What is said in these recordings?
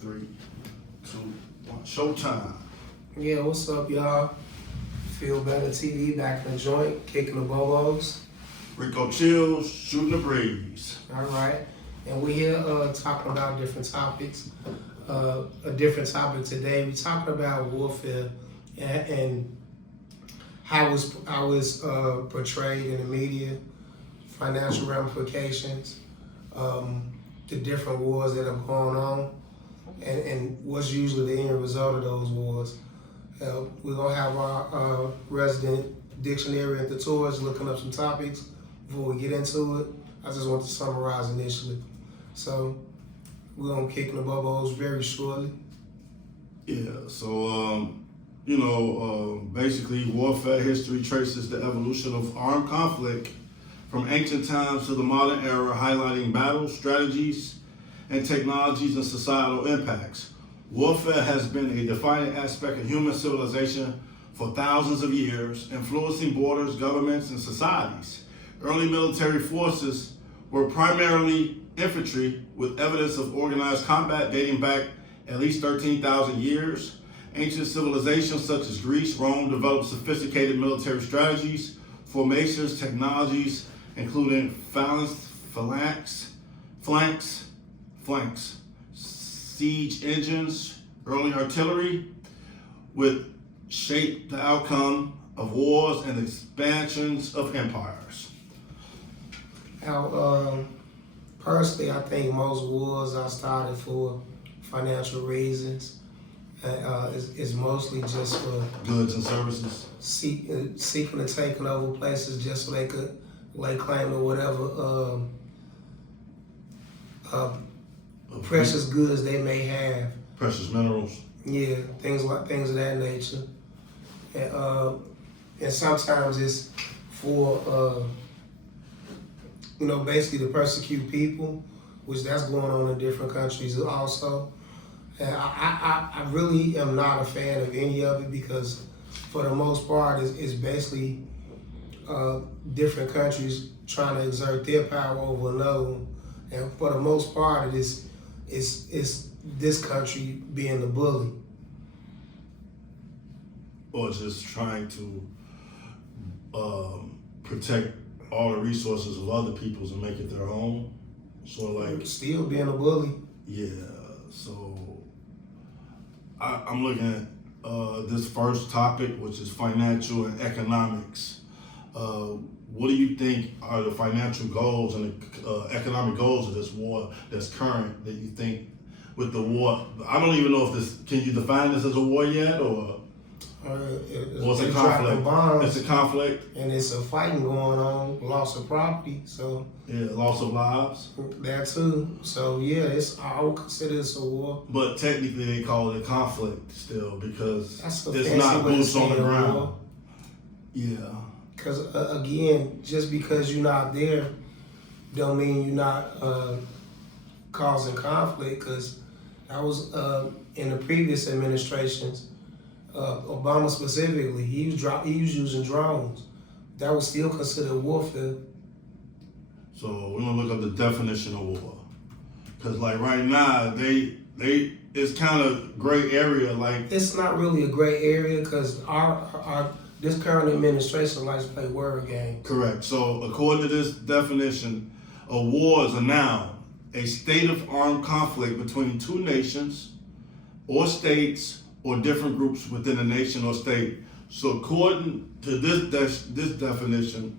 3, 2, 1. Showtime. Yeah, what's up, y'all? Feel Better TV back in the joint, kicking the bobos. Rico Chilll, shooting the breeze. All right, and we here talking about different topics. A different topic today. We talking about warfare and how it's portrayed in the media, financial ramifications, the different wars that are going on, and what's usually the end result of those wars. We're going to have our resident dictionary at the tours looking up some topics before we get into it. I just want to summarize initially. So we're going to kick in the bubbles very shortly. Yeah, so, basically warfare history traces the evolution of armed conflict from ancient times to the modern era, highlighting battles, strategies, and technologies and societal impacts. Warfare has been a defining aspect of human civilization for thousands of years, influencing borders, governments, and societies. Early military forces were primarily infantry, with evidence of organized combat dating back at least 13,000 years. Ancient civilizations such as Greece, Rome developed sophisticated military strategies, formations, technologies, including flanks, siege engines, early artillery, which shaped the outcome of wars and expansions of empires. Now, personally, I think most wars are started for financial reasons. It's mostly just for goods and services, seeking to take over places just so they could lay claim to whatever precious goods they may have. Precious minerals. Yeah, things of that nature. And sometimes it's for basically to persecute people, which that's going on in different countries also. And I really am not a fan of any of it because for the most part it's basically different countries trying to exert their power over another one. And for the most part it's this country being the bully. Or just trying to protect all the resources of other people's and make it their own. So like still being a bully. Yeah, so I'm looking at this first topic, which is financial and economics. What do you think are the financial goals and the economic goals of this war that's current that you think with the war? I don't even know if this, can you define this as a war yet or it's a conflict? It's a conflict. And it's a fighting going on, loss of property, so. Yeah, loss of lives. That too. So yeah, I would consider this a war. But technically they call it a conflict still because it's not boots on the ground. War. Yeah. Because again, just because you're not there, don't mean you're not causing conflict. Because that was in the previous administrations, Obama specifically, he was using drones. That was still considered warfare. So we're gonna look up the definition of war, because like right now it's kind of gray area. Like it's not really a gray area because this current administration likes to play word games. Correct. So according to this definition, a war is a noun, a state of armed conflict between two nations or states or different groups within a nation or state. So according to this definition,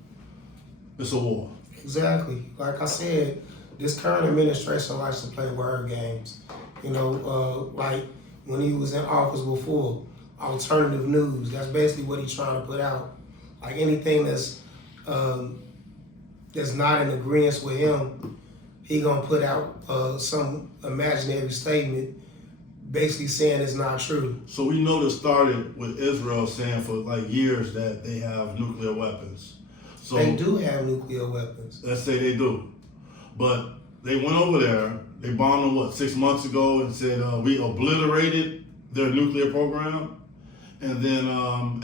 it's a war. Exactly. Like I said, this current administration likes to play word games. Like when he was in office before, alternative news. That's basically what he's trying to put out. Like anything that's not in agreement with him, he gonna put out some imaginary statement basically saying it's not true. So we know this started with Israel saying for like years that they have nuclear weapons. So they do have nuclear weapons. Let's say they do. But they went over there, they bombed them 6 months ago and said we obliterated their nuclear program. And then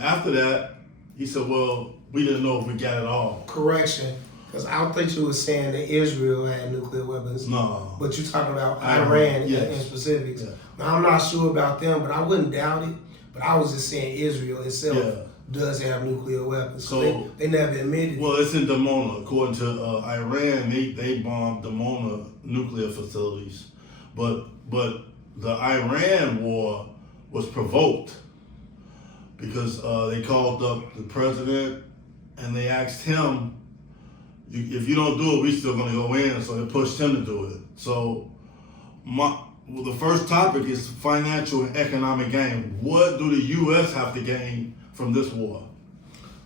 after that, he said, well, we didn't know if we got it all. Correction. Because I thought you were saying that Israel had nuclear weapons. No. But you're talking about Iran in Yes. specifics. Yeah. Now, I'm not sure about them, but I wouldn't doubt it. But I was just saying Israel itself does have nuclear weapons. So they never admitted well, it. it's in Dimona. According to Iran, they bombed Dimona nuclear facilities, but the Iran war was provoked because they called up the president and they asked him, if you don't do it, we still gonna go in. So they pushed him to do it. So the first topic is financial and economic gain. What do the U.S. have to gain from this war?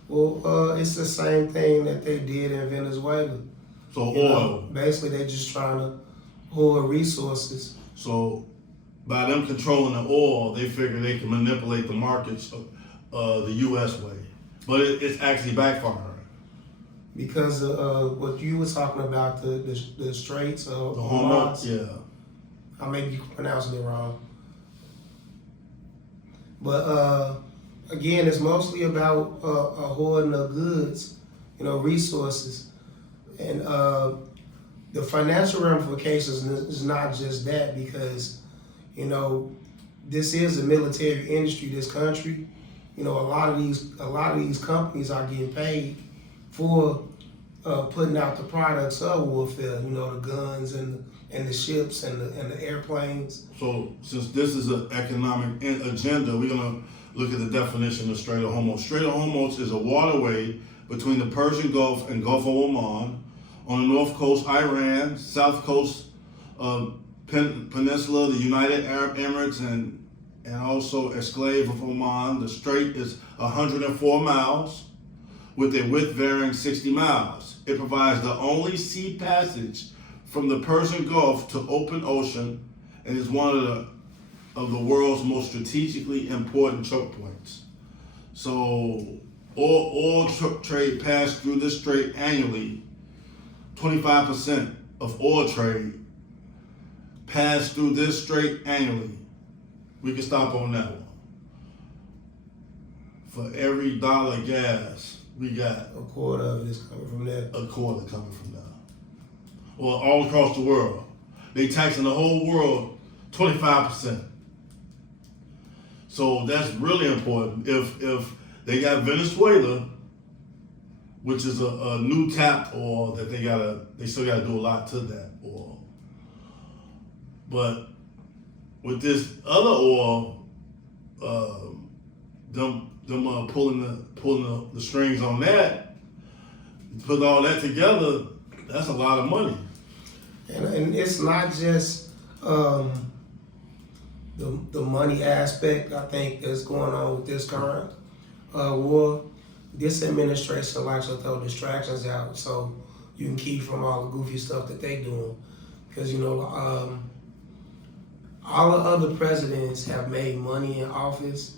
Well, it's the same thing that they did in Venezuela. So oil. Basically, they're just trying to hoard resources. So by them controlling the oil, they figure they can manipulate the markets the U.S. way. But it's actually backfiring. Because what you were talking about, the Straits of The Hormuz. yeah. I may be pronouncing it wrong. But again, it's mostly about hoarding of goods, resources. And the financial ramifications is not just that, because, this is a military industry, this country. A lot of these companies are getting paid for putting out the products of warfare, the guns and the ships and the airplanes. So since this is an economic agenda, we're gonna look at the definition of Strait of Hormuz. Strait of Hormuz is a waterway between the Persian Gulf and Gulf of Oman, on the north coast Iran, south coast peninsula, the United Arab Emirates, and also Exclave of Oman. The strait is 104 miles, with a width varying 60 miles. It provides the only sea passage from the Persian Gulf to open ocean, and is one of the world's most strategically important choke points. So oil trade passed through this strait annually. 25% of oil trade passed through this strait annually. We can stop on that one. For every dollar gas, we got a quarter of it is coming from there. A quarter coming from there. Well, all across the world. They taxing the whole world 25%. So that's really important. If they got Venezuela, which is a new tapped oil that they still gotta do a lot to that oil. But with this other oil, them pulling the strings on that, put all that together, that's a lot of money. And it's not just the money aspect, I think, that's going on with this current war. This administration likes to throw distractions out so you can keep from all the goofy stuff that they doing. Because, all the other presidents have made money in office,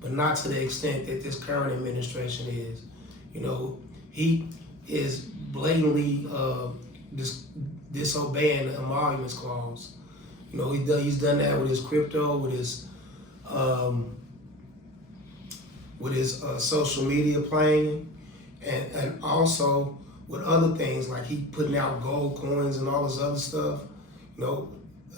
but not to the extent that this current administration is. He is blatantly disobeying the emoluments clause. He's done that with his crypto, with his social media playing, and also with other things, like he putting out gold coins and all this other stuff.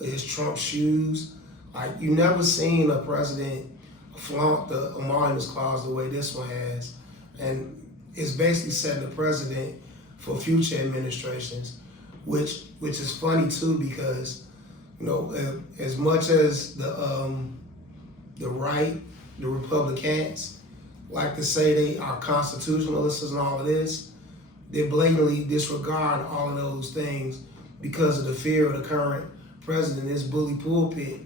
His Trump shoes. Like, you never seen a president flaunt the emoluments clause the way this one has. And it's basically setting the precedent for future administrations, which is funny too, because as much as the right, the Republicans, like to say they are constitutionalists and all of this, they blatantly disregard all of those things because of the fear of the current president, this bully pulpit,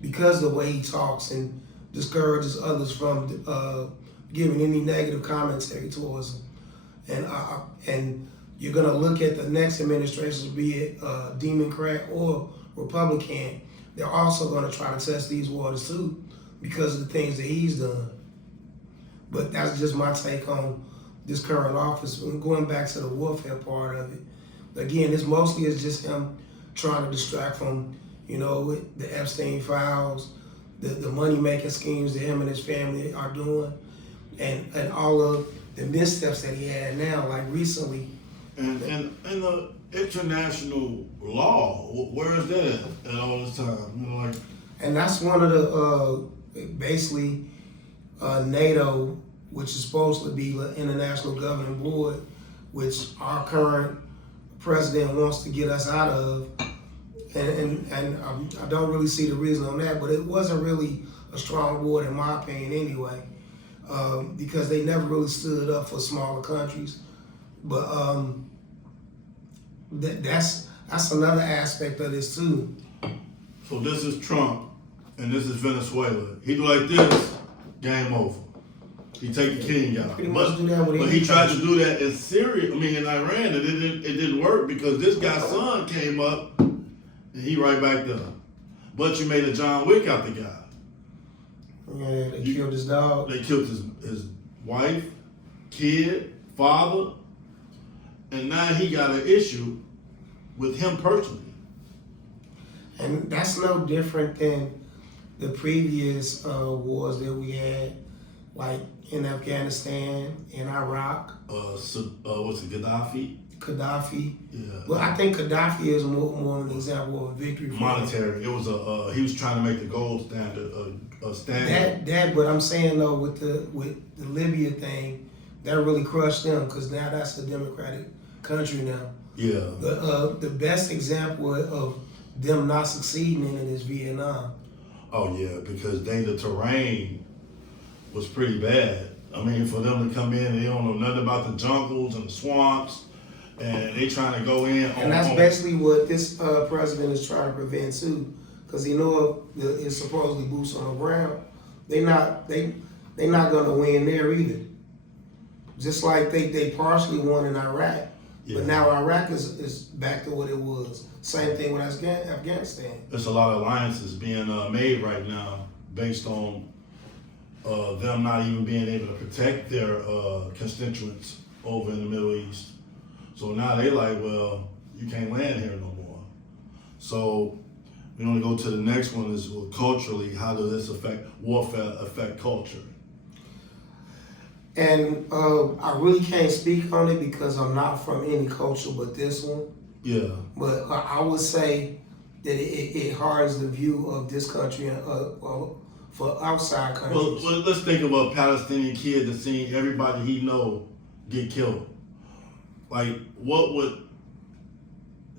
because of the way he talks and discourages others from giving any negative commentary towards him. And you're gonna look at the next administration, be it Democrat or Republican, they're also gonna try to test these waters too, because of the things that he's done. But that's just my take on this current office. And going back to the warfare part of it, again, this mostly is just him trying to distract from, the Epstein files, the money-making schemes that him and his family are doing, and all of the missteps that he had now. Like recently, And the international law, where is that at all this time? Like, and that's one of the basically NATO, which is supposed to be the International Governing Board, which our current president wants to get us out of. And I don't really see the reason on that, but it wasn't really a strong board in my opinion anyway, because they never really stood up for smaller countries. But that's another aspect of this too. so this is Trump, and this is Venezuela. He do like this, game over. He take the king out. Pretty much do that with But any he tried to country. do that in Syria. I mean, in Iran, and it didn't work because this guy's son came up, and he right back there. But you made a John Wick out the guy. Yeah, they killed his dog. They killed his wife, kid, father, and now he got an issue with him personally. And that's no different than the previous wars that we had, like in Afghanistan, in Iraq, What's it, Gaddafi? Gaddafi. Yeah. Well, I think Gaddafi is more an example of a victory for him. Monetary. It was he was trying to make the gold standard a standard. That, but I'm saying though, with the Libya thing, that really crushed them because now that's a democratic country now. Yeah. The best example of them not succeeding in it is Vietnam. Oh yeah, because the terrain was pretty bad. I mean, for them to come in, they don't know nothing about the jungles and the swamps, and they trying to go in. And that's basically what this president is trying to prevent too, because he know it's supposedly boots on the ground. They not gonna win there either. Just like they partially won in Iraq, Yeah. but now Iraq is back to what it was. Same thing with Afghanistan. There's a lot of alliances being made right now based on them not even being able to protect their constituents over in the Middle East. So now they like, well, you can't land here no more. So we're gonna go to the next one is, well, culturally, how does this warfare affect culture? And I really can't speak on it because I'm not from any culture but this one. Yeah. But I would say that it hardens the view of this country for outside countries. Well, let's think of a Palestinian kid that's seen everybody he know get killed. Like, what would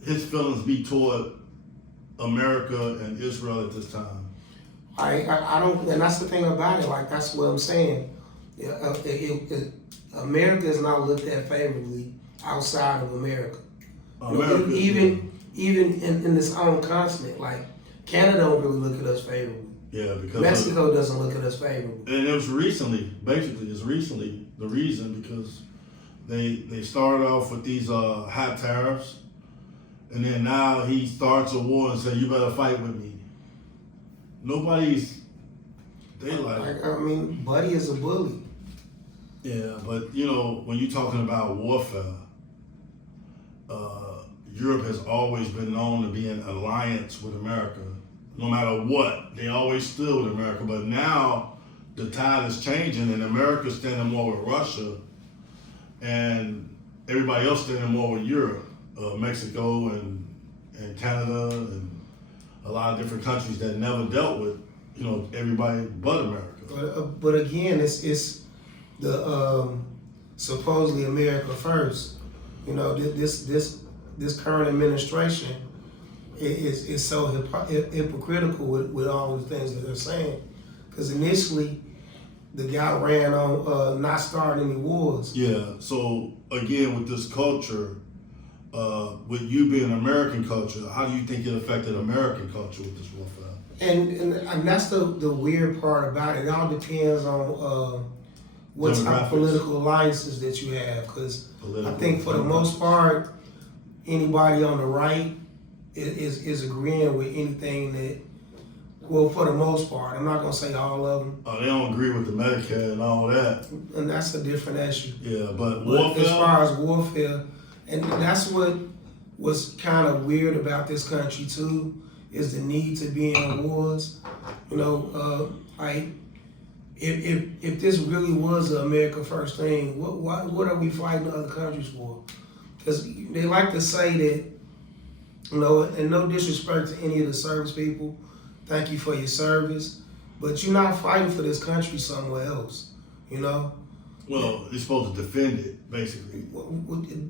his feelings be toward America and Israel at this time? I don't, and that's the thing about it. Like, that's what I'm saying. America is not looked at favorably outside of America. Even in this own continent, like Canada don't really look at us favorably. Yeah, because Mexico doesn't look at us favorably. And it was recently, basically, it's recently the reason because they started off with these hot tariffs, and then now he starts a war and say, "You better fight with me." I mean, Buddy is a bully. Yeah, but you know, when you're talking about warfare, Europe has always been known to be in alliance with America. No matter what, they always stood with America. But now the tide is changing, and America's standing more with Russia, and everybody else standing more with Europe, Mexico and Canada, and a lot of different countries that never dealt with, you know, everybody but America. But again, it's the supposedly America first. You know, this current administration is so hypocritical with all the things that they're saying. Because initially, the guy ran on not starting any wars. Yeah. So again, with this culture, with you being American culture, how do you think it affected American culture with this warfare? And that's the weird part about it. It all depends on what type of political alliances that you have. Because I think for the most part, anybody on the right is agreeing with anything that, well, for the most part. I'm not going to say all of them. They don't agree with the Medicare and all that. And that's a different issue. Yeah, but warfare, as far as warfare, and that's what was kind of weird about this country too, is the need to be in wars. You know, like if this really was an America first thing, what are we fighting other countries for? because they like to say that, you know, and no disrespect to any of the service people, thank you for your service, but you're not fighting for this country somewhere else, you know? Well, you're supposed to defend it, basically.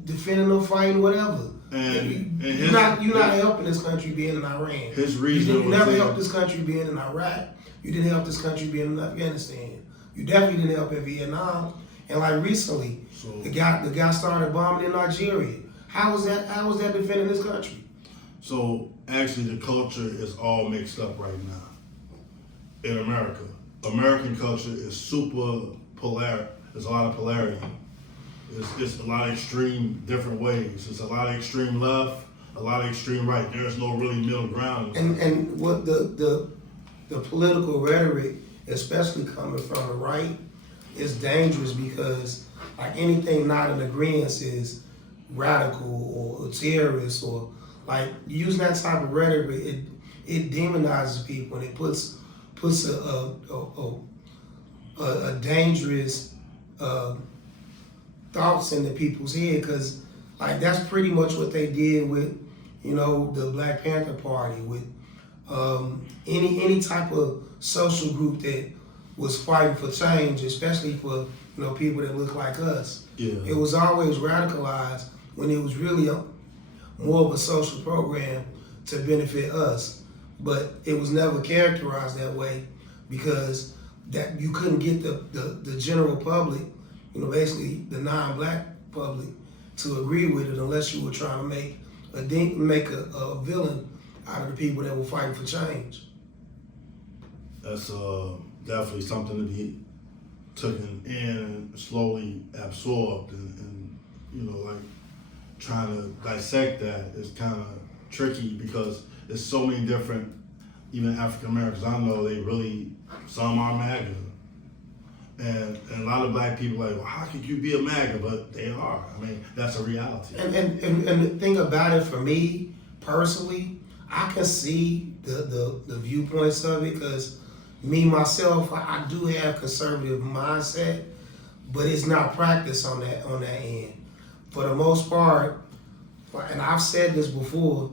Defending or fighting, whatever. You're not helping this country being in Iran. His reason You never helped this country being in Iraq. You didn't help this country being in Afghanistan. You definitely didn't help in Vietnam. And like recently, the guy started bombing in Nigeria. How was that defending this country? So actually, the culture is all mixed up right now in America. American culture is super polar. There's a lot of polarity. It's a lot of extreme different ways. It's a lot of extreme left, a lot of extreme right. There's no really middle ground. And what the political rhetoric, especially coming from the right, is dangerous because like anything not in agreement is radical or terrorist, or like using that type of rhetoric, it demonizes people and it puts a dangerous thoughts into people's head, because like that's pretty much what they did with, you know, the Black Panther Party, with any type of social group that was fighting for change, especially for, you know, people that look like us. Yeah. It was always radicalized when it was really more of a social program to benefit us, but it was never characterized that way because that you couldn't get the general public, you know, basically the non-black public, to agree with it unless you were trying to make a villain out of the people that were fighting for change. That's definitely something to be taken in and slowly absorbed, and you know, like trying to dissect that is kind of tricky because there's so many different, even African Americans I know, they really, some are MAGA. And a lot of black people are like, well, how could you be a MAGA? But they are. I mean, that's a reality. And the thing about it for me personally, I can see the viewpoints of it, because me myself, I do have conservative mindset, but it's not practiced on that end. For the most part, and I've said this before,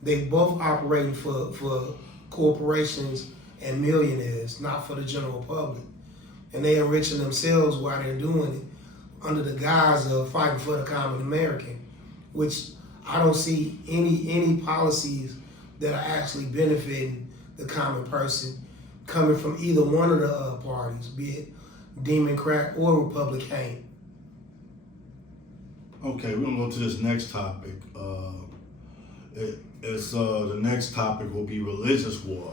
they both operating for corporations and millionaires, not for the general public. And they enriching themselves while they're doing it under the guise of fighting for the common American, which I don't see any policies that are actually benefiting the common person coming from either one of the parties, be it Democrat or Republican. Okay, we're gonna go to this next topic. The next topic will be religious war.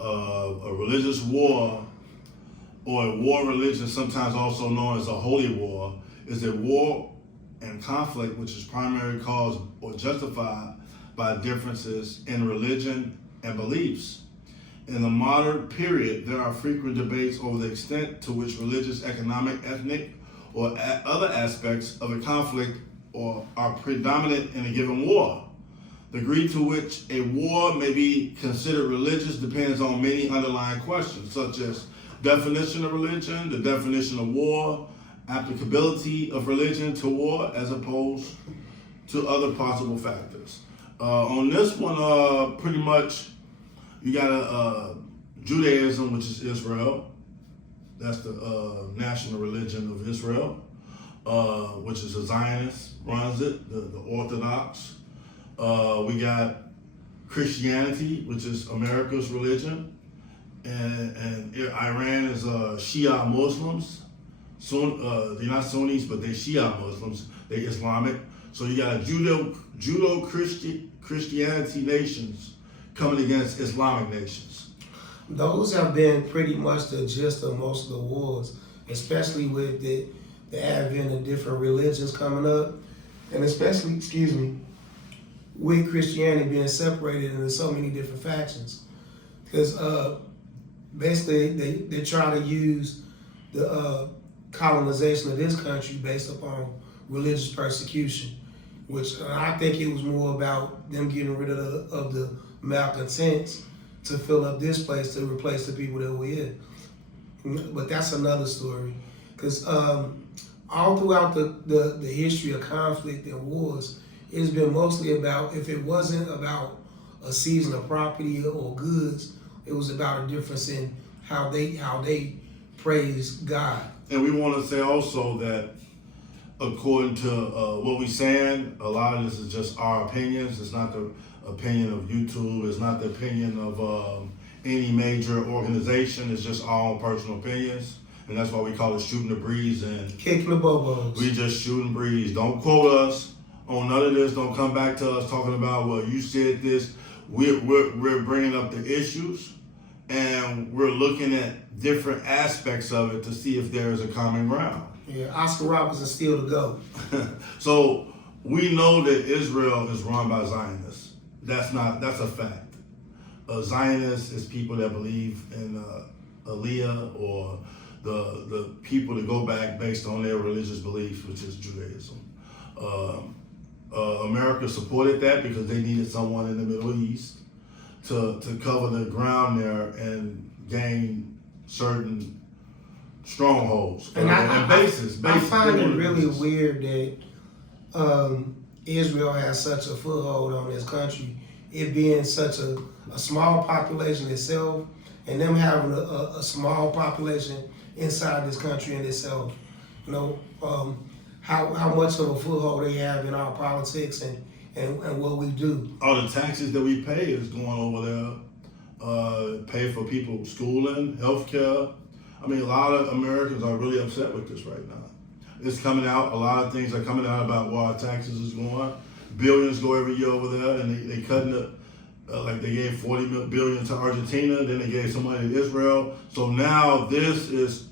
A religious war, or a war religion, sometimes also known as a holy war, is a war and conflict which is primarily caused or justified by differences in religion and beliefs. In the modern period, there are frequent debates over the extent to which religious, economic, ethnic, or other aspects of a conflict are predominant in a given war. The degree to which a war may be considered religious depends on many underlying questions, such as definition of religion, the definition of war, applicability of religion to war as opposed to other possible factors. On this one, pretty much you got Judaism, which is Israel. That's the national religion of Israel, which is a Zionist, runs it, the Orthodox. We got Christianity, which is America's religion. And Iran is Shia Muslims. They're not Sunnis, but they're Shia Muslims. They're Islamic. So you got a Christianity nations coming against Islamic nations. Those have been pretty much the gist of most of the wars, especially with the advent of different religions coming up, and especially, with Christianity being separated into so many different factions. Because basically they try to use the colonization of this country based upon religious persecution, which I think it was more about them getting rid of the malcontents to fill up this place to replace the people that were here. But that's another story. Because all throughout the history of conflict and wars, it's been mostly about, if it wasn't about a season of property or goods, it was about a difference in how they praise God. And we want to say also that according to what we're saying, a lot of this is just our opinions. It's not the opinion of YouTube. It's not the opinion of any major organization. It's just our own personal opinions. And that's why we call it shooting the breeze and Kickin the bobos. we just shooting breeze. Don't quote us on none of this. Don't come back to us talking about, well, you said this. We're bringing up the issues and we're looking at different aspects of it to see if there is a common ground. Yeah, Oscar Robertson still the GOAT. So we know that Israel is run by Zionists. That's a fact. Zionists is people that believe in Aliyah or the people that go back based on their religious beliefs, which is Judaism. America supported that because they needed someone in the Middle East to cover the ground there and gain certain strongholds and bases. I find it really weird that Israel has such a foothold on this country, it being such a small population itself, and them having a small population inside this country in itself. You know, how much of a foothold they have in our politics and what we do. All the taxes that we pay is going over there. Pay for people's schooling, healthcare. I mean, a lot of Americans are really upset with this right now. It's coming out, a lot of things are coming out about where our taxes is going. Billions go every year over there, and they cutting it, like they gave $40 billion to Argentina, then they gave some money to Israel. So now this is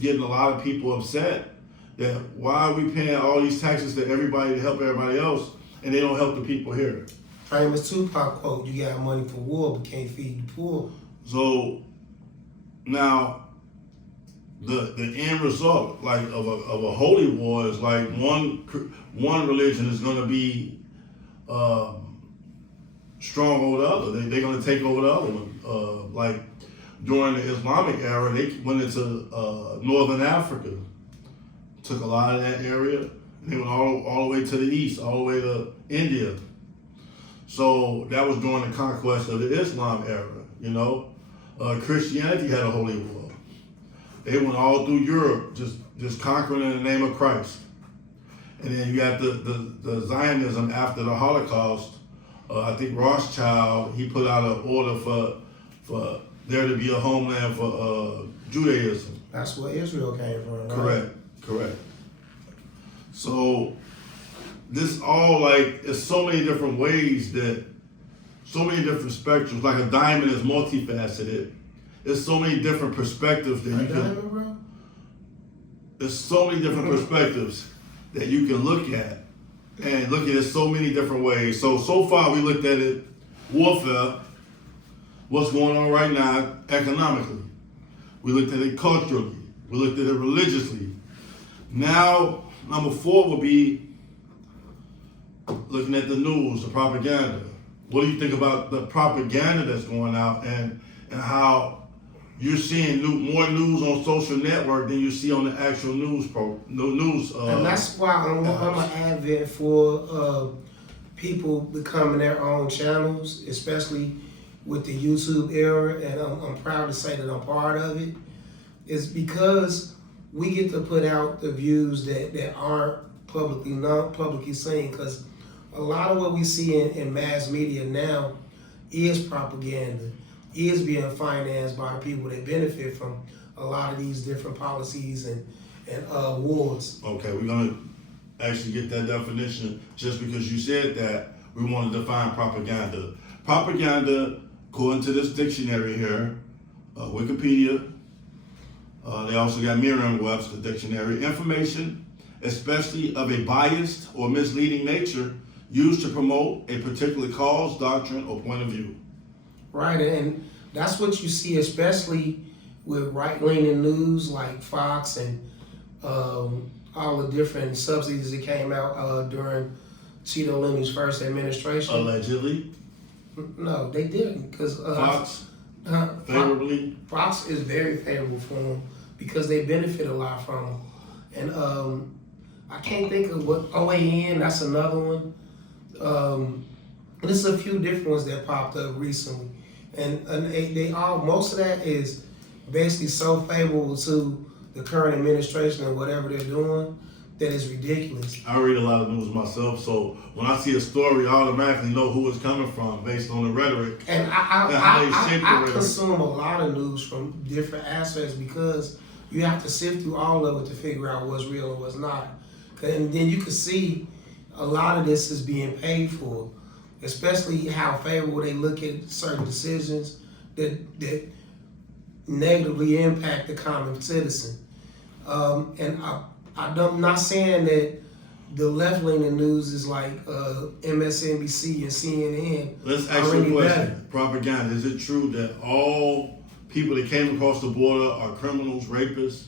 getting a lot of people upset that why are we paying all these taxes to everybody to help everybody else, and they don't help the people here. Famous Tupac quote, you got money for war, but can't feed the poor. So now, the end result, like of a holy war, is like one religion is going to be strong over the other. They're going to take over the other one. Like during the Islamic era, they went into northern Africa, took a lot of that area, and they went all the way to the east, all the way to India. So that was during the conquest of the Islam era. You know, Christianity had a holy war. They went all through Europe, just conquering in the name of Christ. And then you got the Zionism after the Holocaust. I think Rothschild, he put out an order for there to be a homeland for Judaism. That's where Israel came from, right? Correct. So this all, like, there's so many different ways so many different spectrums, like a diamond is multifaceted. There's so many different perspectives that you can. Bro? There's so many different perspectives that you can look at, and look at it so many different ways. So far we looked at it, warfare, what's going on right now economically. We looked at it culturally. We looked at it religiously. Now, number 4 will be looking at the news, the propaganda. What do you think about the propaganda that's going out and how you're seeing more news on social network than you see on the actual news and that's why I'm an advocate for people becoming their own channels, especially with the YouTube era, and I'm proud to say that I'm part of it. It's because we get to put out the views that aren't not publicly seen, because a lot of what we see in mass media now is propaganda, is being financed by the people that benefit from a lot of these different policies and wars. Okay, we're gonna actually get that definition. Just because you said that, we want to define propaganda. Propaganda, according to this dictionary here, Wikipedia, they also got Merriam-Webster dictionary, information, especially of a biased or misleading nature, used to promote a particular cause, doctrine, or point of view. Right, and that's what you see, especially with right-leaning news like Fox and all the different subsidies that came out during Cheeto Leone's first administration. Allegedly. No, they didn't, because Fox favorably. Fox is very favorable for them because they benefit a lot from them. And I can't think of what OAN. That's another one. There's a few different ones that popped up recently, and they all, most of that is basically so favorable to the current administration and whatever they're doing that is ridiculous. I read a lot of news myself, so when I see a story, I automatically know who it's coming from based on the rhetoric. And I consume a lot of news from different aspects because you have to sift through all of it to figure out what's real and what's not. And then you can see a lot of this is being paid for, especially how favorable they look at certain decisions that negatively impact the common citizen. And I'm not saying that the left-leaning news is like MSNBC and CNN. Let's ask you a question. Propaganda. Is it true that all people that came across the border are criminals, rapists?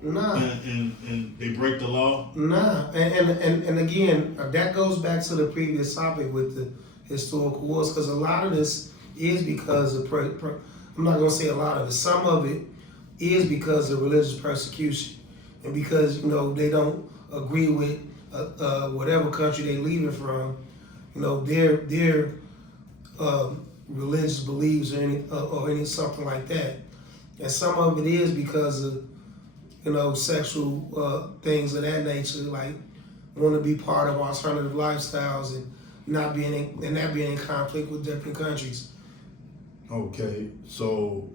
Nah. And they break the law? Nah. And again, that goes back to the previous topic with the historical wars, because a lot of this is because of, I'm not going to say a lot of it, some of it is because of religious persecution. And because, they don't agree with whatever country they leaving from, their religious beliefs or any something like that. And some of it is because of, sexual things of that nature, like want to be part of alternative lifestyles and not being in conflict with different countries. Okay, so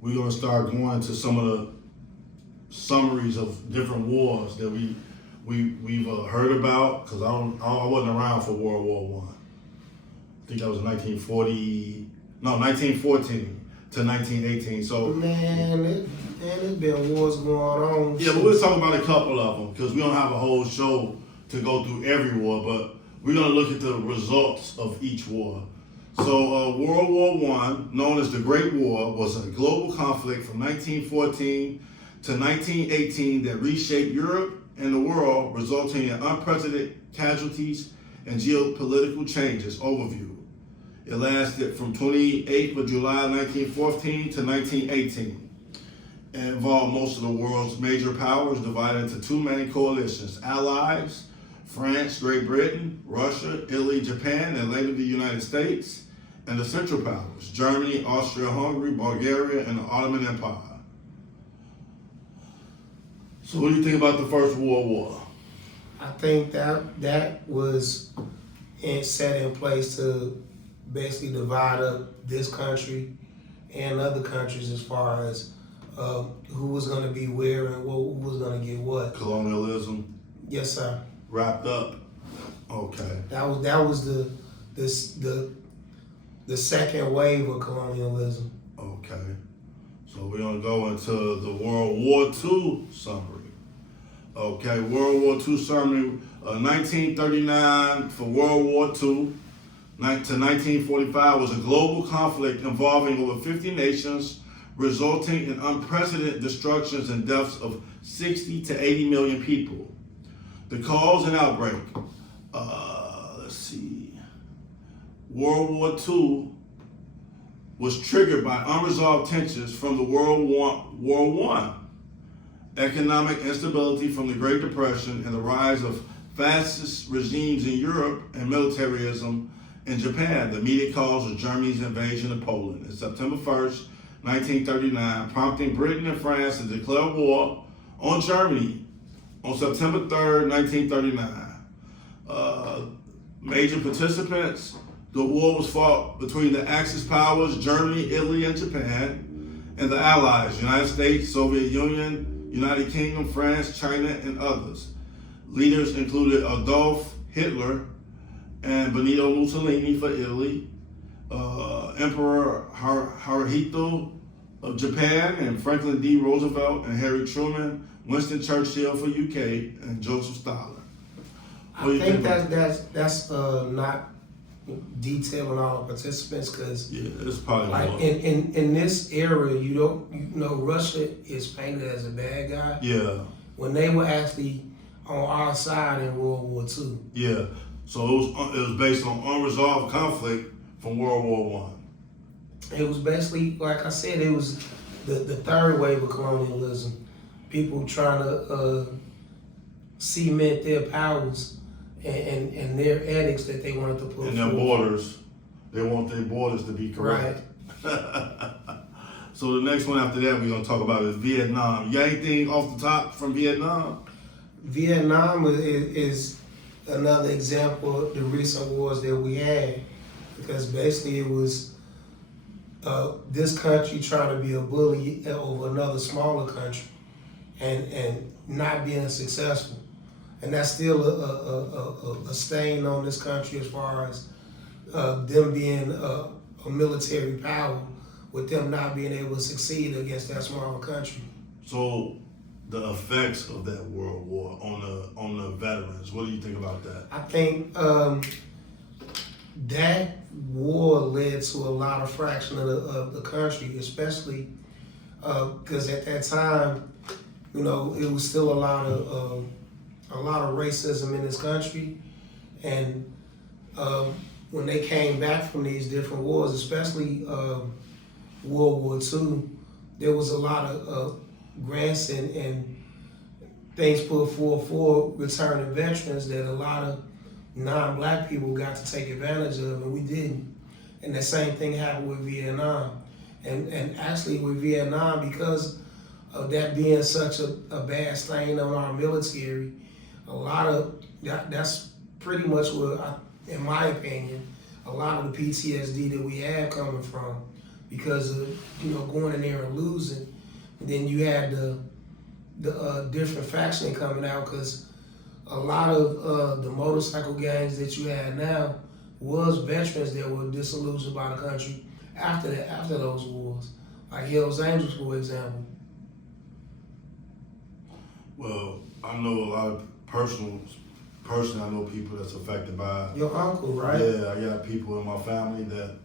we're gonna start going to some of the summaries of different wars that we've heard about, because I wasn't around for World War I. I think that was 1914 to 1918. So there's been wars going on. Yeah, but we'll talk about a couple of them because we don't have a whole show to go through every war, but we're gonna look at the results of each war. So World War I, known as the Great War, was a global conflict from 1914 to 1918 that reshaped Europe and the world, resulting in unprecedented casualties and geopolitical changes. Overview. It lasted from 28th of July 1914 to 1918. It involved most of the world's major powers divided into two main coalitions: Allies, France, Great Britain, Russia, Italy, Japan, and later the United States, and the Central Powers, Germany, Austria-Hungary, Bulgaria, and the Ottoman Empire. So what do you think about the First World War? I think that was set in place to basically divide up this country and other countries as far as who was going to be where and who was going to get what. Colonialism? Yes, sir. Wrapped up? Okay. That was the second wave of colonialism. Okay. So we're going to go into the World War II summary. Okay, World War II summary, 1939 for World War II to 1945 was a global conflict involving over 50 nations, resulting in unprecedented destructions and deaths of 60 to 80 million people. The cause and outbreak. Let's see. World War II was triggered by unresolved tensions from the World War I. Economic instability from the Great Depression and the rise of fascist regimes in Europe and militarism in Japan. The immediate cause was Germany's invasion of Poland on September 1st, 1939, prompting Britain and France to declare war on Germany on September 3rd, 1939. Major participants: the war was fought between the Axis powers, Germany, Italy, and Japan, and the Allies, United States, Soviet Union, United Kingdom, France, China, and others. Leaders included Adolf Hitler and Benito Mussolini for Italy, Emperor Hirohito of Japan, and Franklin D. Roosevelt and Harry Truman, Winston Churchill for UK, and Joseph Stalin. I think that's not detailing all the participants, because it's probably like more. in this era, Russia is painted as a bad guy. Yeah. When they were actually on our side in World War II. Yeah. So it was based on unresolved conflict from World War I. It was basically, like I said, it was the third wave of colonialism. people trying to cement their powers and their edicts that they wanted to put And their forth. borders. They want their borders to be correct. Right. So the next one after that we're gonna talk about is Vietnam. You got anything off the top from Vietnam? Vietnam is another example of the recent wars that we had, because basically it was this country trying to be a bully over another smaller country and not being successful. And that's still a stain on this country as far as them being a military power, with them not being able to succeed against that smaller country. So the effects of that World War on the veterans, what do you think about that? I think that war led to a lot of fraction of the country, especially because at that time, you know, it was still a lot of racism in this country, and when they came back from these different wars, especially World War II, there was a lot of grants and things put forth for returning veterans that a lot of non-black people got to take advantage of, and we didn't. And the same thing happened with Vietnam. And actually with Vietnam, because of that being such a bad stain on our military, a lot of that's pretty much where, in my opinion, a lot of the PTSD that we have coming from, because of, you know, going in there and losing. And then you had the different faction coming out, because a lot of the motorcycle gangs that you had now was veterans that were disillusioned by the country after those wars, like Hell's Angels, for example. Well, I know a lot of personally, I know people that's affected by. Your uncle, right? Yeah, I got people in my family that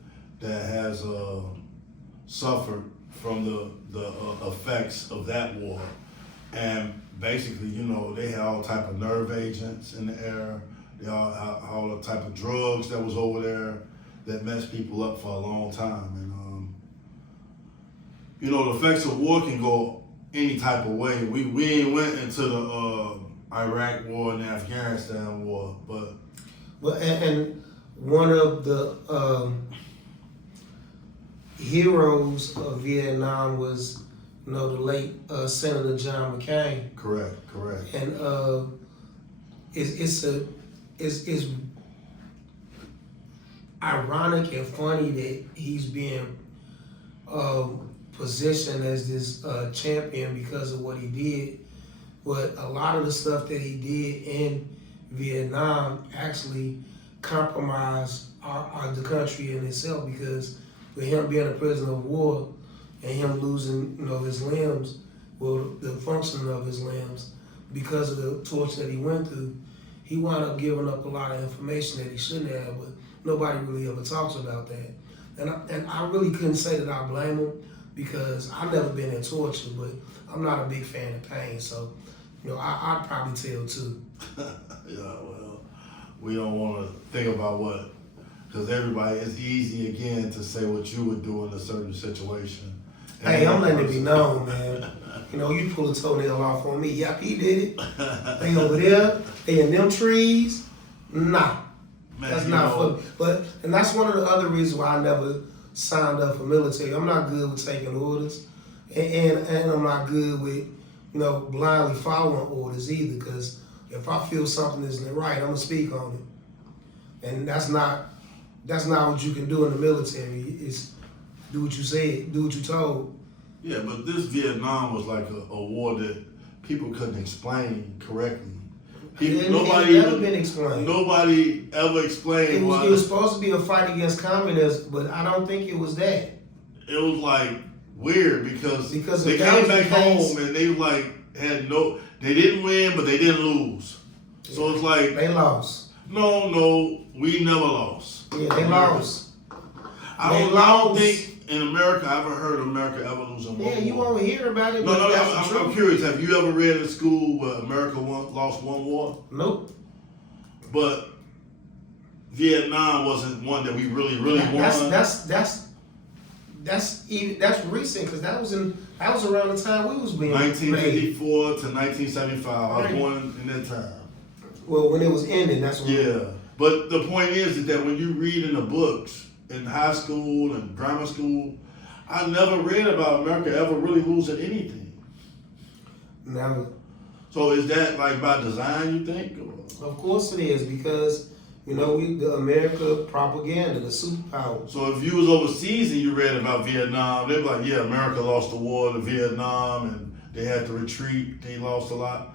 has suffered from the effects of that war, and basically, you know, they had all type of nerve agents in the air. They all the type of drugs that was over there that messed people up for a long time. And you know, the effects of war can go any type of way. We ain't went into the Iraq war and the Afghanistan war, but and one of the heroes of Vietnam was, you know, the late Senator John McCain. Correct. And it's ironic and funny that he's being positioned as this champion because of what he did, but a lot of the stuff that he did in Vietnam actually compromised the country in itself, because with him being a prisoner of war and him losing, you know, his limbs, well, the functioning of his limbs, because of the torture that he went through, he wound up giving up a lot of information that he shouldn't have, but nobody really ever talks about that. And I really couldn't say that I blame him, because I've never been in torture, but I'm not a big fan of pain, so, you know, I'd probably tell too. Yeah, well, we don't want to think about what, because everybody, it's easy again to say what you would do in a certain situation. Hey, I'm letting it be known, man. You know, you pull a toenail off on me. Yep, he did it. They over there, they in them trees. Nah, Man, that's not for me. But, and that's one of the other reasons why I never signed up for military. I'm not good with taking orders, and I'm not good with, you know, blindly following orders either, because if I feel something isn't right, I'm gonna speak on it. And that's not what you can do in the military. It's do what you said, do what you told. Yeah, but this Vietnam was like a war that people couldn't explain correctly. Nobody ever explained why. It was supposed to be a fight against communism, but I don't think it was that. It was like weird because they of came back things. home and they like they didn't win, but they didn't lose. Yeah. So it's like They lost. No, we never lost. Yeah, they lost. I don't think in America I ever heard America ever lose in one war. Yeah, you won't hear about it. No, but that's the I'm truth. curious. Have you ever read in school where America lost one war? Nope. But Vietnam wasn't one that we really won. that's recent because that was around the time we was being made. 1954 to 1975. I was Right. born in that time. Well, when it was ending, that's when. Yeah, but the point is that when you read in the books in high school and grammar school, I never read about America ever really losing anything. Never. So is that like by design, you think? Or? Of course it is because the America propaganda, the superpower. So if you was overseas and you read about Vietnam, they'd be like, yeah, America lost the war to Vietnam and they had to retreat. They lost a lot.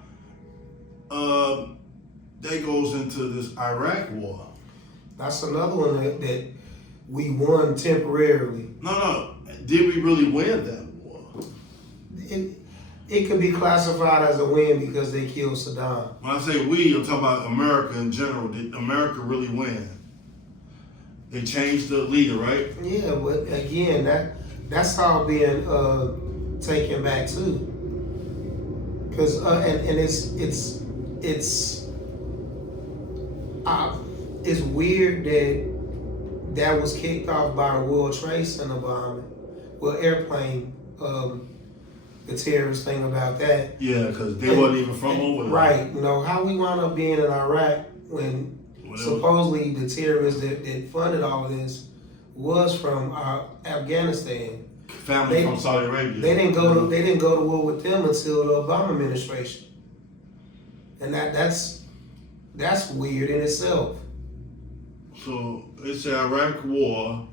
That goes into this Iraq war. That's another one that we won temporarily. No. Did we really win that war? It could be classified as a win because they killed Saddam. When I say we, I'm talking about America in general. Did America really win? They changed the leader, right? Yeah, but again, that's all being taken back too. Because it's weird that was kicked off by the World Trade Center bombing, airplane. The terrorist thing about that. Yeah, because they wasn't even from over there. Right. How we wound up being in Iraq when supposedly the terrorists that funded all of this was from Afghanistan. Family from Saudi Arabia. They didn't go to war with them until the Obama administration. And that's weird in itself. So it's the Iraq War,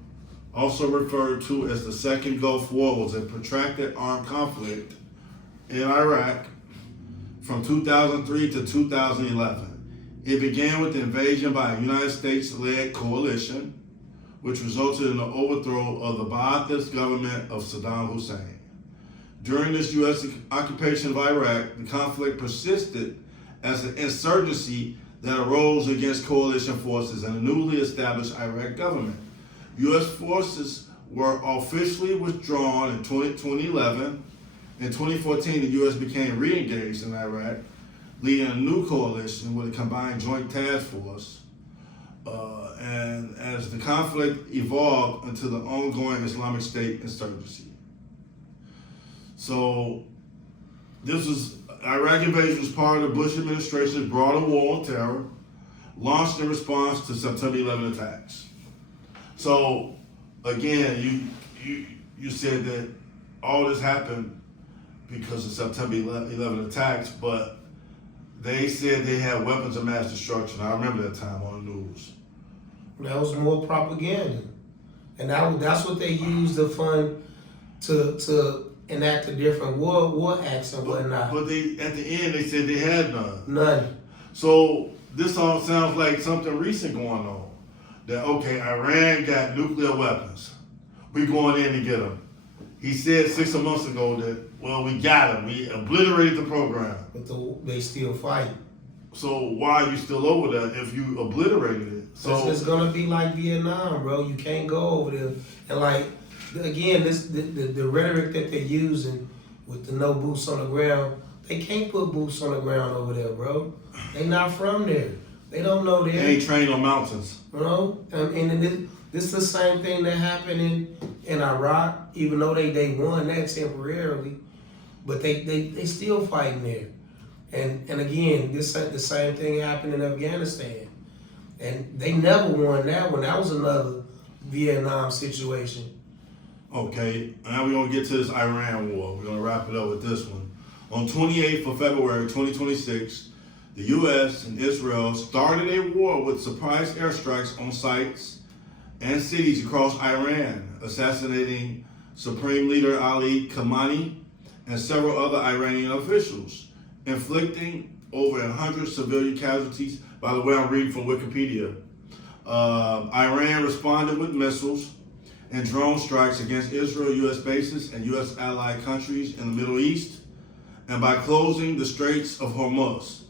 also referred to as the Second Gulf War, was a protracted armed conflict in Iraq from 2003 to 2011. It began with the invasion by a United States-led coalition, which resulted in the overthrow of the Ba'athist government of Saddam Hussein. During this U.S. occupation of Iraq, the conflict persisted as an insurgency that arose against coalition forces and the newly established Iraq government. U.S. forces were officially withdrawn in 2011. In 2014, the U.S. became re-engaged in Iraq, leading a new coalition with a combined joint task force. And as the conflict evolved into the ongoing Islamic State insurgency. So Iraq invasion was part of the Bush administration's broader war on terror, launched in response to September 11 attacks. So again, you said that all this happened because of September 11 attacks, but they said they had weapons of mass destruction. I remember that time on the news. That was more propaganda, and that's what they used the fund to enact a different war acts and whatnot. But they at the end they said they had none. None. So this all sounds like something recent going on. That okay, Iran got nuclear weapons. We going in to get them. He said 6 months ago that we got them. We obliterated the program. But they still fight. So why are you still over there if you obliterated it? So it's gonna be like Vietnam, bro. You can't go over there. And again, the rhetoric that they're using with the no boots on the ground, they can't put boots on the ground over there, bro. They not from there. They don't know there. They ain't trained on mountains. And this is the same thing that happened in Iraq, even though they won that temporarily, but they still fighting there. And again, the same thing happened in Afghanistan. And they never won that one. That was another Vietnam situation. Okay, now we're going to get to this Iran war. We're going to wrap it up with this one. On 28th of February 2026, the U.S. and Israel started a war with surprise airstrikes on sites and cities across Iran, assassinating Supreme Leader Ali Khamenei and several other Iranian officials, inflicting over 100 civilian casualties. By the way, I'm reading from Wikipedia. Iran responded with missiles and drone strikes against Israel, U.S. bases, and U.S. allied countries in the Middle East, and by closing the Straits of Hormuz,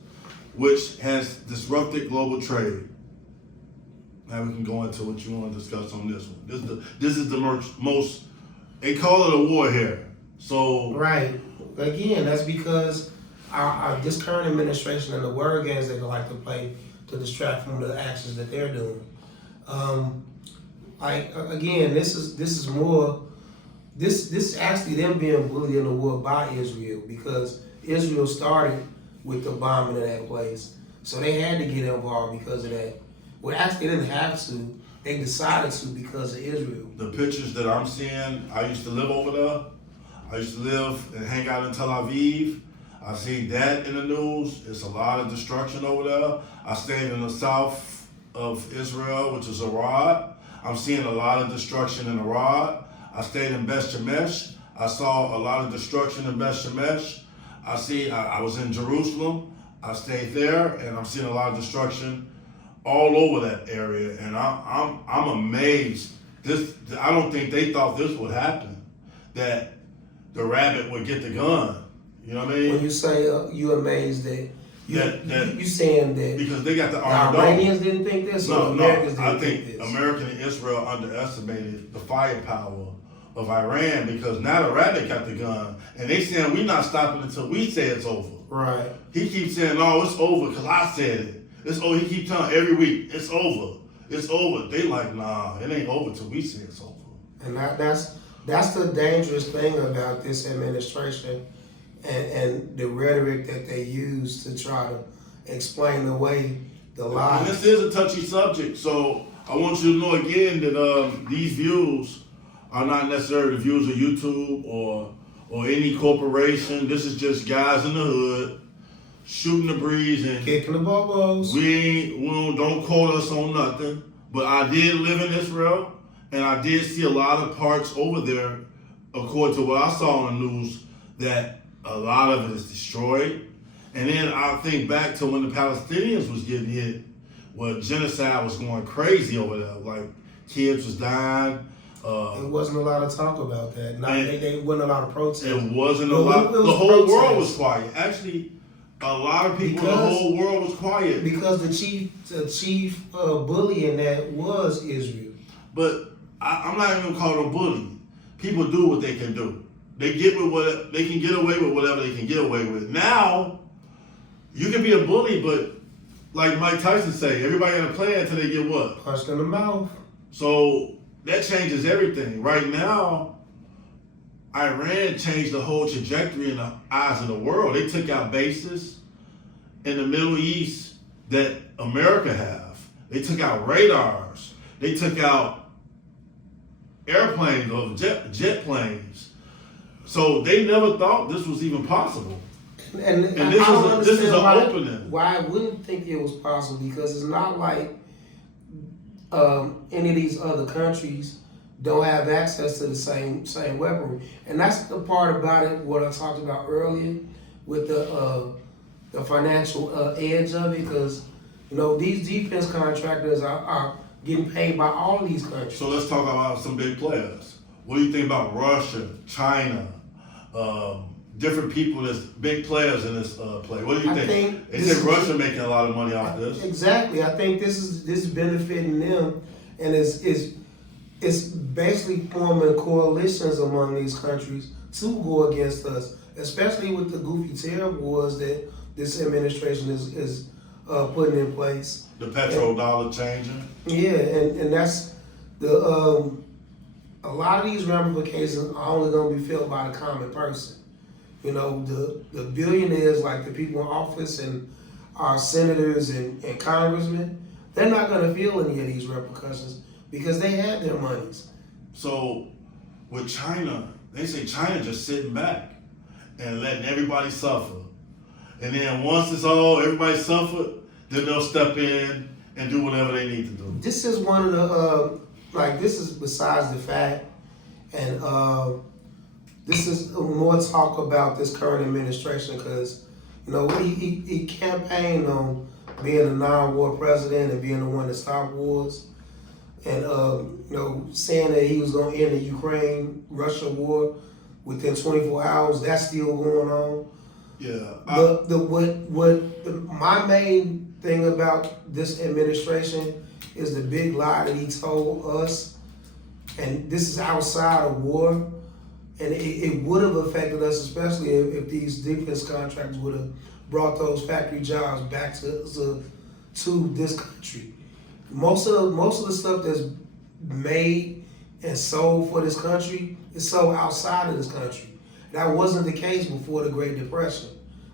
which has disrupted global trade. Now we can go into what you want to discuss on this one. This is the most, they call it a war here. So right. Again, that's because this current administration and the word games they like to play to distract from the actions that they're doing. Again, this is more this actually them being bullied in the war by Israel because Israel started with the bombing of that place. So they had to get involved because of that. Well, actually, they didn't have to. They decided to because of Israel. The pictures that I'm seeing, I used to live over there. I used to live and hang out in Tel Aviv. I seen that in the news. It's a lot of destruction over there. I stayed in the south of Israel, which is Arad. I'm seeing a lot of destruction in Arad. I stayed in Beth Shemesh. I saw a lot of destruction in Beth Shemesh. I was in Jerusalem. I stayed there, and I'm seeing a lot of destruction all over that area. And I'm amazed. I don't think they thought this would happen. That the rabbit would get the gun. You know what I mean? When you say you're amazed that you saying that because they got the Iranians didn't think this, or Americans didn't think this? America and Israel underestimated the firepower of Iran because now the rabbit got the gun, and they saying we're not stopping until we say it's over. Right. He keeps saying, "No, it's over," because I said it. It's over. He keeps telling every week, "It's over. It's over." They like, "Nah, it ain't over till we say it's over." And that's the dangerous thing about this administration and the rhetoric that they use to try to explain away the lies. And this is a touchy subject, so I want you to know again that these views are not necessarily the views of YouTube or any corporation. This is just guys in the hood shooting the breeze and kicking the bobos. Don't quote us on nothing. But I did live in Israel, and I did see a lot of parts over there, according to what I saw on the news, that a lot of it is destroyed. And then I think back to when the Palestinians was getting hit, where genocide was going crazy over there. Like kids was dying. There wasn't a lot of talk about that. There wasn't a lot of protest. It wasn't a lot. The whole world was quiet. Actually, a lot of people in the whole world was quiet. Because the chief bully in that was Israel. But I'm not even gonna call it a bully. People do what they can do. They can get away with whatever they can get away with. Now, you can be a bully, but like Mike Tyson say, everybody got a plan until they get what? Punched in the mouth. So that changes everything. Right now, Iran changed the whole trajectory in the eyes of the world. They took out bases in the Middle East that America have. They took out radars. They took out airplanes or jet planes. So they never thought this was even possible. And this is an opening. Why I wouldn't think it was possible, because it's not like any of these other countries don't have access to the same weaponry. And that's the part about it, what I talked about earlier with the financial edge of it, because these defense contractors are getting paid by all of these countries. So let's talk about some big players. What do you think about Russia, China, different people that's big players in this play? What do you think? They said Russia making a lot of money off this. Exactly. I think this is benefiting them, and it's basically forming coalitions among these countries to go against us, especially with the goofy terror wars that this administration is putting in place. The petrodollar changing. Yeah, and that's the a lot of these ramifications are only going to be felt by the common person. The billionaires, like the people in office and our senators and congressmen, they're not going to feel any of these repercussions because they have their monies. So with China, they say China just sitting back and letting everybody suffer. And then once everybody suffered, then they'll step in and do whatever they need to do. This is one of the, this is besides the fact, and this is more talk about this current administration because, he campaigned on being a non-war president and being the one that stopped wars, and saying that he was going to end the Ukraine-Russia war within 24 hours. That's still going on. Yeah. My main thing about this administration is the big lie that he told us, and this is outside of war, and it would have affected us, especially if these defense contractors would have brought those factory jobs back to this country. Most of the stuff that's made and sold for this country is sold outside of this country. That wasn't the case before the Great Depression.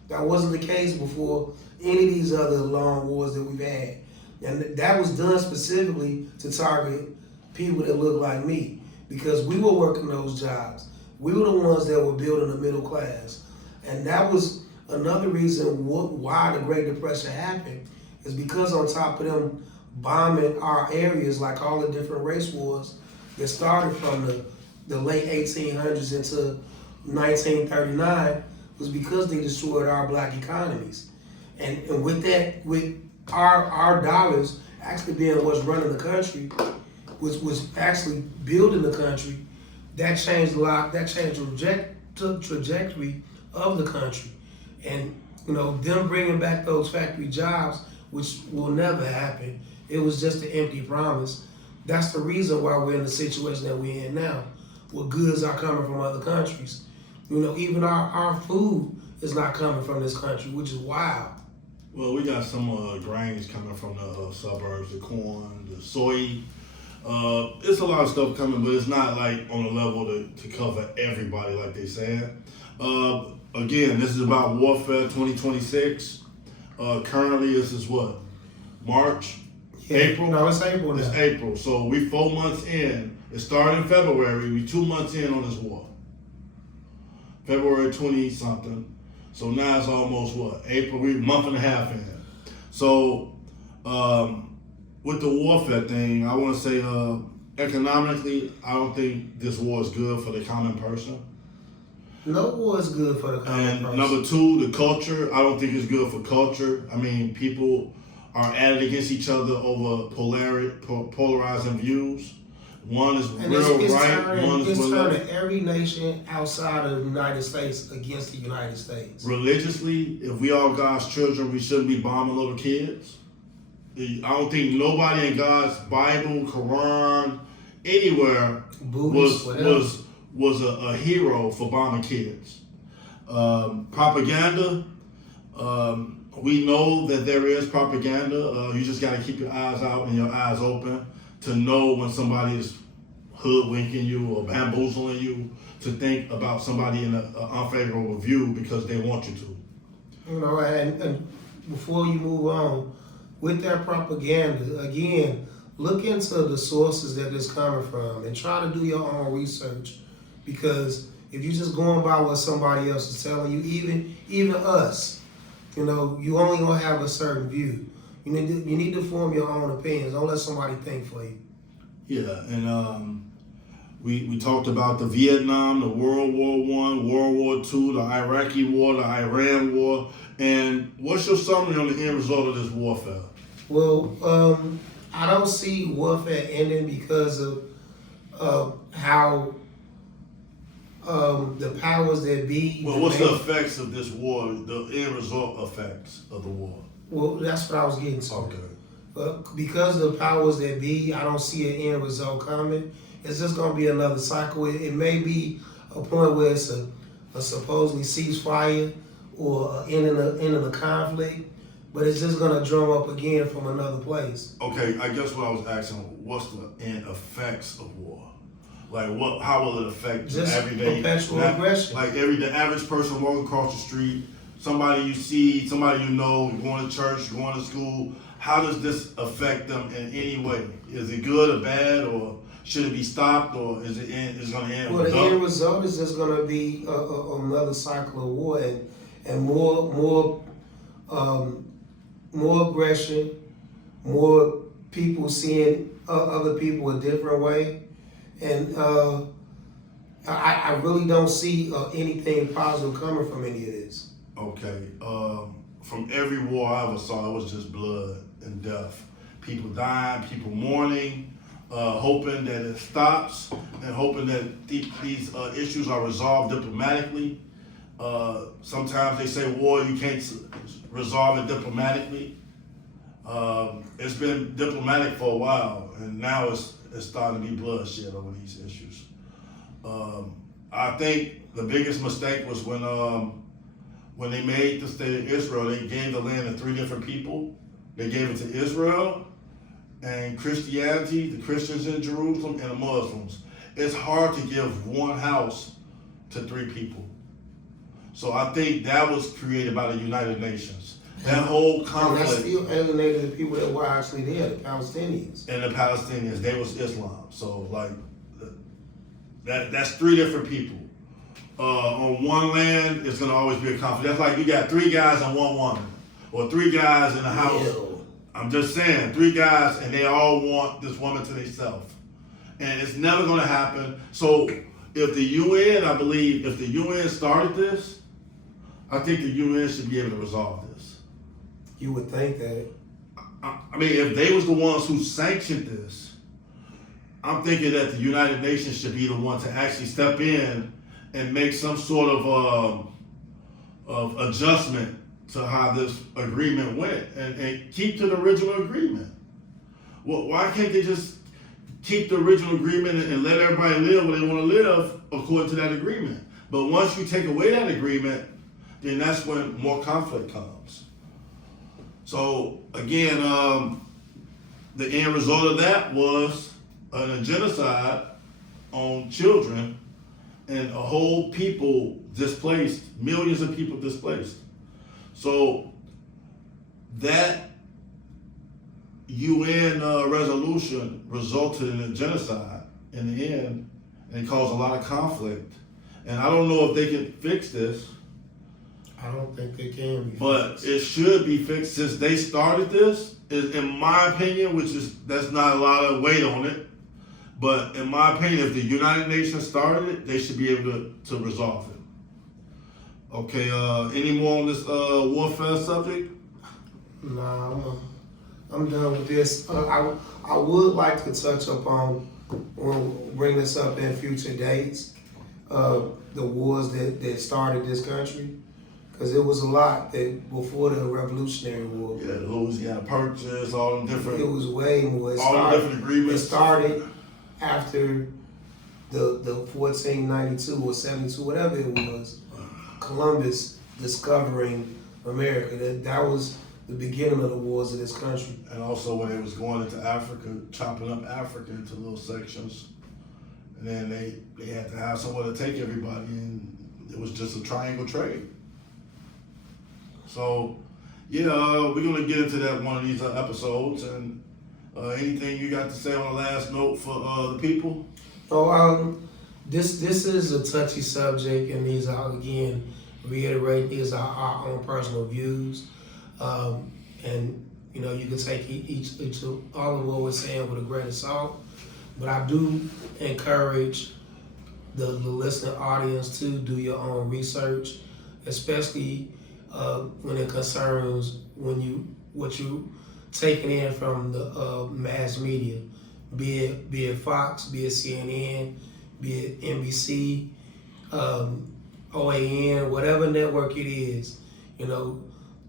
That wasn't the case before any of these other long wars that we've had. And that was done specifically to target people that look like me, because we were working those jobs. We were the ones that were building the middle class. And that was another reason why the Great Depression happened, is because on top of them bombing our areas, like all the different race wars that started from the late 1800s into 1939, was because they destroyed our black economies. And with that, with our dollars actually being what's running the country, was actually building the country, that changed a lot. That changed the trajectory of the country. And them bringing back those factory jobs, which will never happen. It was just an empty promise. That's the reason why we're in the situation that we're in now, where goods are coming from other countries. Even our food is not coming from this country, which is wild. Well, we got some grains coming from the suburbs, the corn, the soy. It's a lot of stuff coming, but it's not like on a level to cover everybody like they said. Again, this is about Warfare 2026. Currently, this is what? March? Yeah, April? No, it's April now. It's April. So we 4 months in. It started in February. We 2 months in on this war. February 20-something. So now it's almost what? April, we're a month and a half in. So with the warfare thing, I want to say economically, I don't think this war is good for the common person. No war is good for the common person. And number two, the culture, I don't think it's good for culture. I mean, people are at it against each other over polarizing views. One is real right, one is turning every nation outside of the United States against the United States. Religiously, if we are God's children, we shouldn't be bombing little kids. I don't think nobody in God's Bible, Quran, anywhere Buddhist, was a hero for bombing kids. Propaganda, we know that there is propaganda. You just got to keep your eyes out and your eyes open to know when somebody is hoodwinking you or bamboozling you, to think about somebody in an unfavorable view because they want you to. And before you move on, with that propaganda, again, look into the sources that it's coming from and try to do your own research. Because if you're just going by what somebody else is telling you, even us, you only gonna have a certain view. You need to form your own opinions. Don't let somebody think for you. Yeah, and we talked about the Vietnam, the World War I, World War II, the Iraqi War, the Iran War, and what's your summary on the end result of this warfare? Well, I don't see warfare ending because of how the powers that be. Well, what's the effects of this war? The end result effects of the war. Well, that's what I was getting to. Okay. But because of the powers that be, I don't see an end result coming. It's just going to be another cycle. It may be a point where it's a supposedly ceasefire or ending a conflict, but it's just going to drum up again from another place. Okay, I guess what I was asking, what's the end effects of war? Like, how will it affect just everyday perpetual aggression? Like the average person walking across the street, somebody you see, somebody you know, you're going to church, you're going to school. How does this affect them in any way? Is it good or bad, or should it be stopped, or is it going to end? Well, the end result is just going to be another cycle of war and more aggression, more people seeing other people a different way, and I really don't see anything positive coming from any of this. Okay. From every war I ever saw, it was just blood and death. People dying, people mourning, hoping that it stops, and hoping that these issues are resolved diplomatically. Sometimes they say war, you can't resolve it diplomatically. It's been diplomatic for a while, and now it's starting to be bloodshed over these issues. I think the biggest mistake was when they made the state of Israel. They gave the land to 3 different people. They gave it to Israel and Christianity, the Christians in Jerusalem, and the Muslims. it's hard to give one house to 3 people. So I think that was created by the United Nations. That whole And that conflict. still alienated the people that were actually there, the Palestinians. And the Palestinians, they was Islam. So like, that's 3 different people. On one land, it's gonna always be a conflict. That's like you got 3 guys and 1 woman, or 3 guys in a house. Ew. I'm just saying, 3 guys and they all want this woman to themselves. And it's never gonna happen. So if the UN, I believe, if the UN started this, I think the UN should be able to resolve this. You would think that. I mean, if they was the ones who sanctioned this, I'm thinking that the United Nations should be the one to actually step in and make some sort of adjustment to how this agreement went and keep to the original agreement. Well, why can't they just keep the original agreement and let everybody live where they want to live according to that agreement? But once you take away that agreement, then that's when more conflict comes. So again, the end result of that was a genocide on children and a whole people displaced, millions of people displaced. So that UN resolution resulted in a genocide in the end, and it caused a lot of conflict. And I don't know if they can fix this. I don't think they can be But fixed. it should be fixed since they started this, in my opinion, that's not a lot of weight on it. But in my opinion, if the United Nations started it, they should be able to resolve it. Okay, any more on this warfare subject? Nah, I'm done with this. I would like to touch upon, we'll bring this up in future dates, the wars that started this country. Because it was a lot that before the Revolutionary War. Yeah, Louisiana Purchase, all them different. It was way more. All the different agreements. It started after the 1492 or 72, whatever it was, Columbus discovering America. That was the beginning of the wars of this country. And also when they was going into Africa, chopping up Africa into little sections. And then they had to have somewhere to take everybody, and it was just a triangle trade. So, yeah, we're going to get into that one of these episodes. And anything you got to say on the last note for the people? This is a touchy subject, and these are, again, reiterate, these are our own personal views. And, you know, you can take each all of what we're saying with a grain of salt. But I do encourage the listening audience to do your own research, especially when it concerns what you taking in from the mass media, be it Fox, be it CNN, be it NBC, OAN, whatever network it is. You know,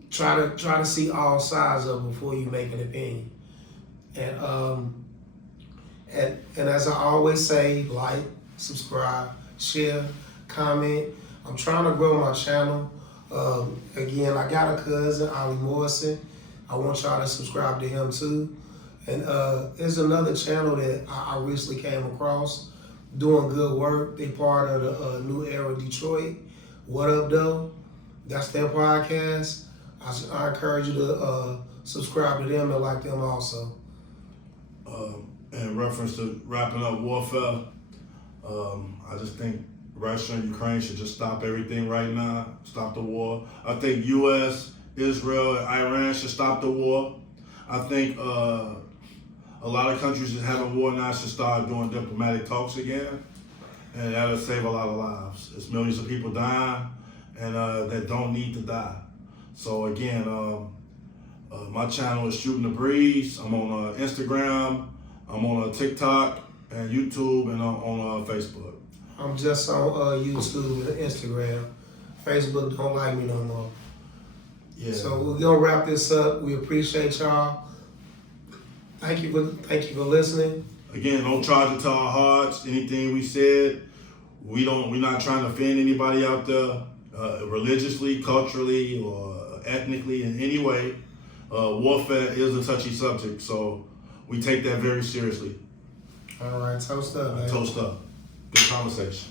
try to see all sides of it before you make an opinion. And as I always say, like, subscribe, share, comment. I'm trying to grow my channel. Again, I got a cousin, Ollie Morrison. I want y'all to subscribe to him too. And there's another channel that I recently came across doing good work. They part of the New Era Detroit. What Up, Though? That's their podcast. I encourage you to subscribe to them and like them also. In reference to wrapping up warfare, I just think Russia and Ukraine should just stop everything right now, stop the war. I think U.S., Israel, and Iran should stop the war. I think a lot of countries that have a war now should start doing diplomatic talks again, and that'll save a lot of lives. There's millions of people dying, and that don't need to die. So again, my channel is Shooting the Breeze. I'm on Instagram, I'm on TikTok and YouTube, and on Facebook. I'm just on YouTube and Instagram. Facebook don't like me no more. Yeah. So we're gonna wrap this up. We appreciate y'all. Thank you for listening. Again, don't charge it to our hearts. Anything we said, we're not trying to offend anybody out there, religiously, culturally, or ethnically in any way. Warfare is a touchy subject, so we take that very seriously. All right, toast up, man. Toast up. Good conversation.